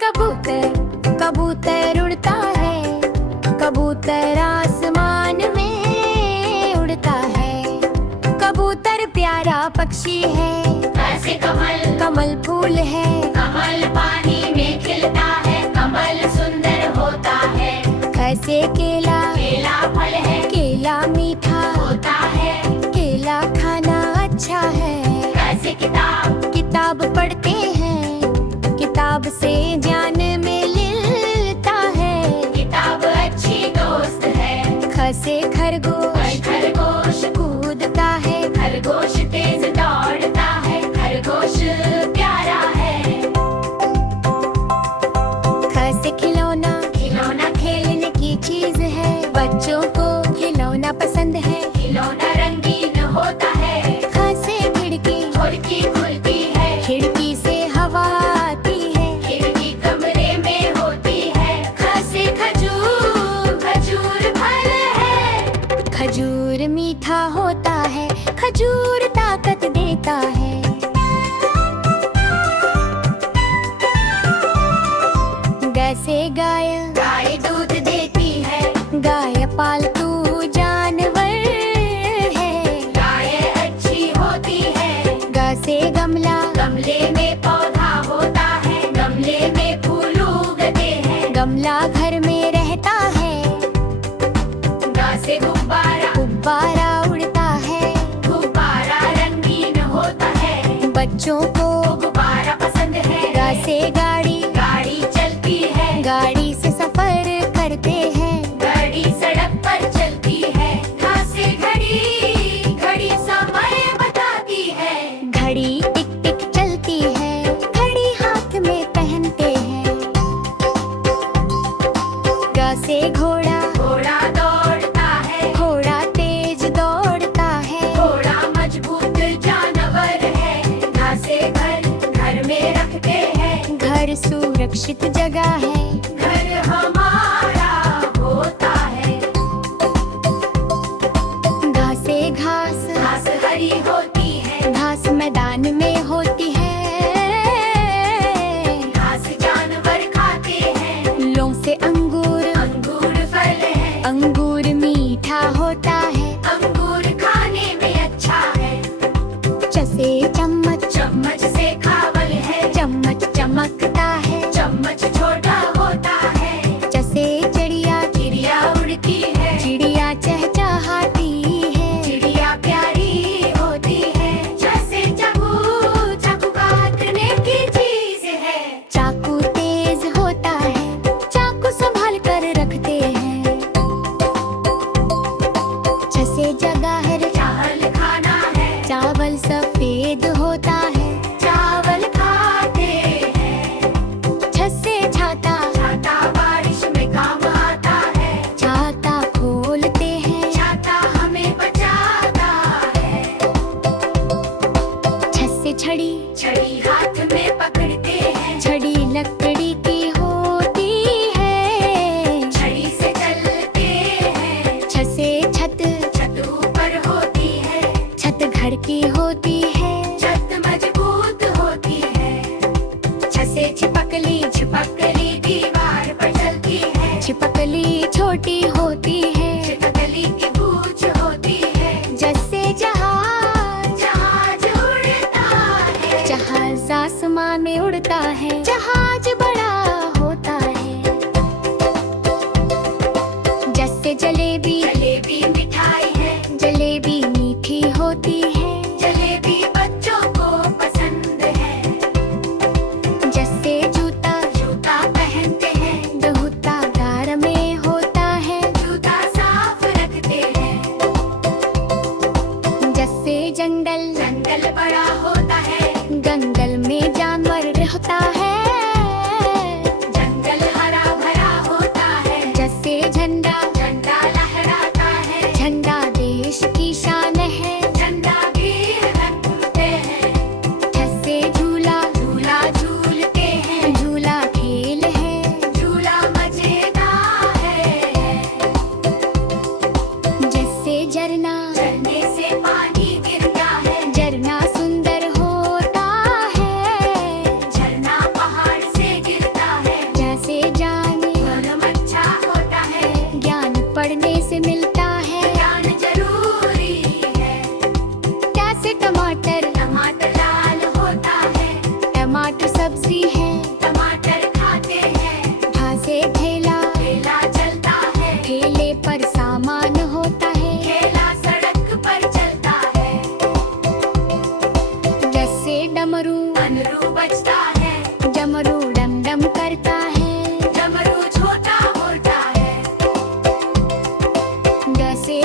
कबूतर कबूतर उड़ता है, कबूतर आसमान में उड़ता है। कबूतर प्यारा पक्षी है, ऐसे कमल कमल फूल है। कमल पानी में खिलता है, कमल सुंदर होता है। कैसे केला केला फल है, केला मीठा होता है। केला खाना अच्छा है। कैसे किताब किताब पढ़ते हैं, किताब से ज्ञान मिलता है। किताब अच्छी दोस्त है। खसे खरगोश खरगोश कूदता है, खरगोश तेज दौड़ता है। खरगोश प्यारा है। खसे खिलौना खिलौना खेलने की चीज है। बच्चों को खिलौना पसंद है। खिलौना रंगीन होता है। खसे खिड़की खिड़की खुलती है। खिड़की से हवा आती है। खिड़की कमरे में होती है। खसे खजूर खजूर फल है। खजूर मीठा होता है। खजूर ताकत देता है। जैसे गाय गाय दूध देती है। गाय पालतू जानवर है। गाय अच्छी होती है। गा से गमला गमले में पौधा होता है। गमले में फूल उगते हैं। गमला घर में रहता है। गा से गुब्बारा गुब्बारा उड़ता है। गुब्बारा रंगीन होता है। बच्चों को गुब्बारा पसंद है। गा से गाड़ी गाड़ी चलती है। गाड़ी से सफर करते हैं। गाड़ी सड़क पर चलती है। घा से घड़ी घड़ी समय बताती है। घड़ी टिक टिक चलती है। घड़ी हाथ में पहनते हैं। ग से घोड़ा घोड़ा दौड़ता है। घोड़ा तेज दौड़ता है। घोड़ा मजबूत जानवर है। घा से घर में रखते हैं। घर सुरक्षित जगह है। घर हमारा होता है। घ से घास घास हरी होती है। घास मैदान में होती है। घास जानवर खाते हैं। लों से अंगूर अंगूर फल है। अंगूर मीठा होता है। अंगूर खाने में अच्छा है। च से चम्मच चम्मच से खावल है। चम्मच चमकता है। चम्मच छोटा होता है। च से चिड़िया चिड़िया उड़ती है। चिड़िया चहचहाती है। चिड़िया प्यारी होती है। जैसे चाकू चाकू काटने की चीज है। चाकू तेज होता है। चाकू संभाल कर रखते हैं। छ से जगह चावल खाना है। चावल सफेद होता है। चावल खाते हैं। छ से छाता छाता बारिश में काम आता है। छाता खोलते हैं। छाता हमें बचाता है। छ से छड़ी छड़ी हाथ में पकड़ते हैं। छड़ी लकड़ी की होती है। छड़ी से चलते हैं। छ से छत छत ऊपर होती है। छत घर की होती है। छत मजबूत होती है। छ से छिपकली छिपकली दीवार पर चलती है। छिपकली छोटी होती है। छिपकली की पूंछ होती है। जैसे जहाज जहाज उड़ता है। जहाज आसमान में उड़ता है। जहाज बड़ा होता है। जैसे जलेबी जलेबी मिठाई है। जलेबी मीठी होती है। जलेबी बच्चों को पसंद है। जैसे जूता जूता पहनते हैं। जूता घर में होता है। जूता साफ रखते हैं। जैसे जंगल जंगल बड़ा होता है। जंगल में जानवर रहता है। जंगल हरा भरा होता है। जैसे झंडा झंडा लहराता है। झंडा देश की शान है। झंडा भी रखते हैं। जैसे झूला झूला झूलते हैं। झूला खेल है। झूला मजेदार है। जैसे झरना झरने से पानी गिरता है। झरना सुंदर होता है। झरना पहाड़ से गिरता है।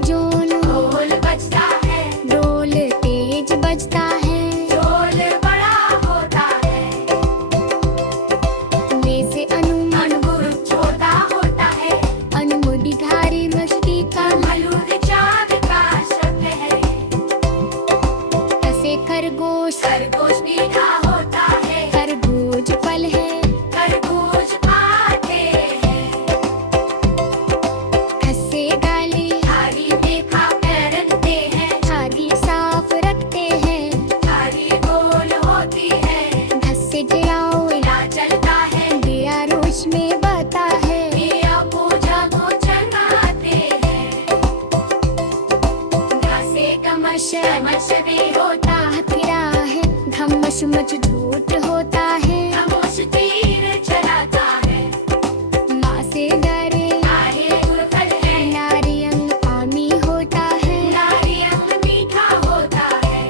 जोन ढोल बजता है, ढोल तेज बजता है। ढोल बड़ा होता है, ने से अणुगुरु छोटा होता है, अनुमुदिधारी मस्ती का मलूद चाँद का शब्द है। ऐसे खरगोश खरगोश मीठा होता है, खरबूज फल है। खरबूज खाते हैं। ऐसे गाली थाली में खा पहनते हैं, थाली साफ रखते हैं। थाली गोल होती है, घस से जलाओ ना चलता है। दिया रोश में बहता है। दिया पूजा को जलाते हैं। घासे कमश कमश भी होता, हथिरा है धम्मश मच झूठ होता है। खामोश तीर चलाता है। माँ से डरे आहे गुरफल है, नारियल आमी होता है। नारियल मीठा होता है।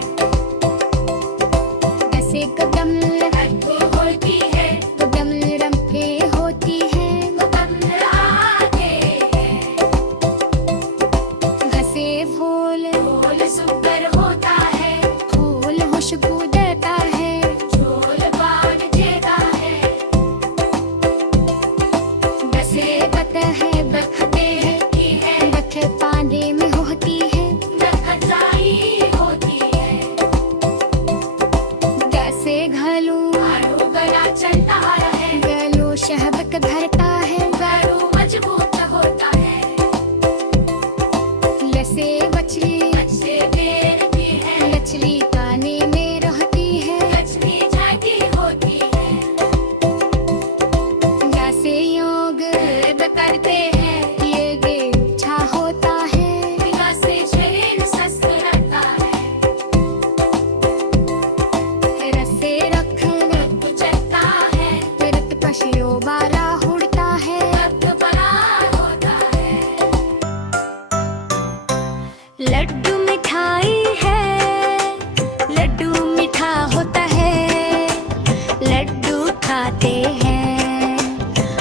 ऐसे कदम लड्डू होती है, कदम रंफे होती है। कदम आते हैं। घसे फूल ढोल सुंदर होता है, फूल खुशबू देता है। ढोल बाण देता है। घसे बत है बखते है की है, बख पांदे में होती है। खचाई होती है। कैसे घलू आलू गला चलता है, गलो शहबक भरता है। गरू मजबूत होता है। लसे मछली अच्छे बेर भी है, मछली पानी में रहती है। मछली झांकी होती है। जैसे योग वेद करते हैं, ये अच्छा होता है। बिना से शरीर स्वस्थ रहता है। रसे रख रक्त चलता है, रत पशियो बारा उड़ता है। रक्त बड़ा होता है। लड्डू मिठाई है लड्डू मीठा होता है। लड्डू खाते हैं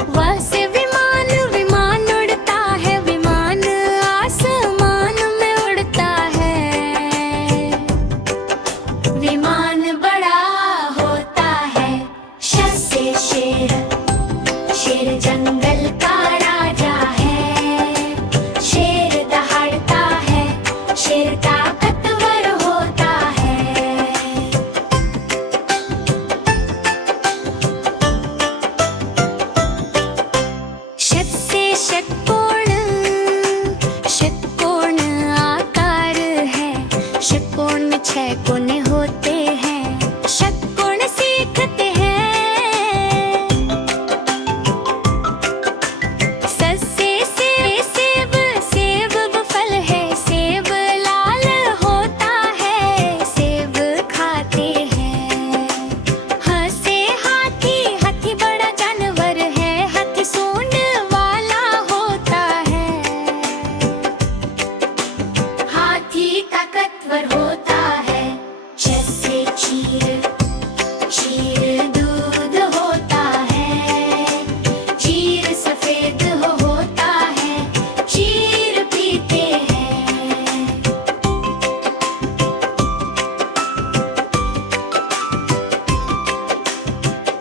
वह से विमान विमान उड़ता है। विमान आसमान में उड़ता है। विमान बड़ा होता है। श से शेर शेर जंगल का राजा है। शेर दहाड़ता है शेर ताकतवर होता है। शत से षटकोण षटकोण आकार है। षटकोण में 6 कोने होते हैं। षटकोण सीखते हैं। ससे सेब सेब फल है। सेब लाल होता है। सेब खाते हैं। हंसे हाथी हाथी बड़ा जानवर है। हाथी सूंड वाला होता है। हाथी ताकतवर होता है। जैसे चीर चीर दूध होता है। चीर सफेद होता है। चीर पीते हैं।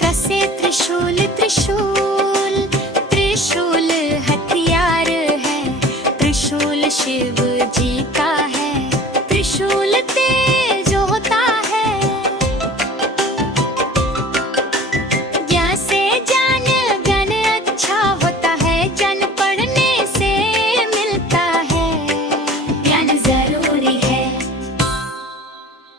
तसे त्रिशूल त्रिशूल त्रिशूल हथियार है। त्रिशूल शिव जी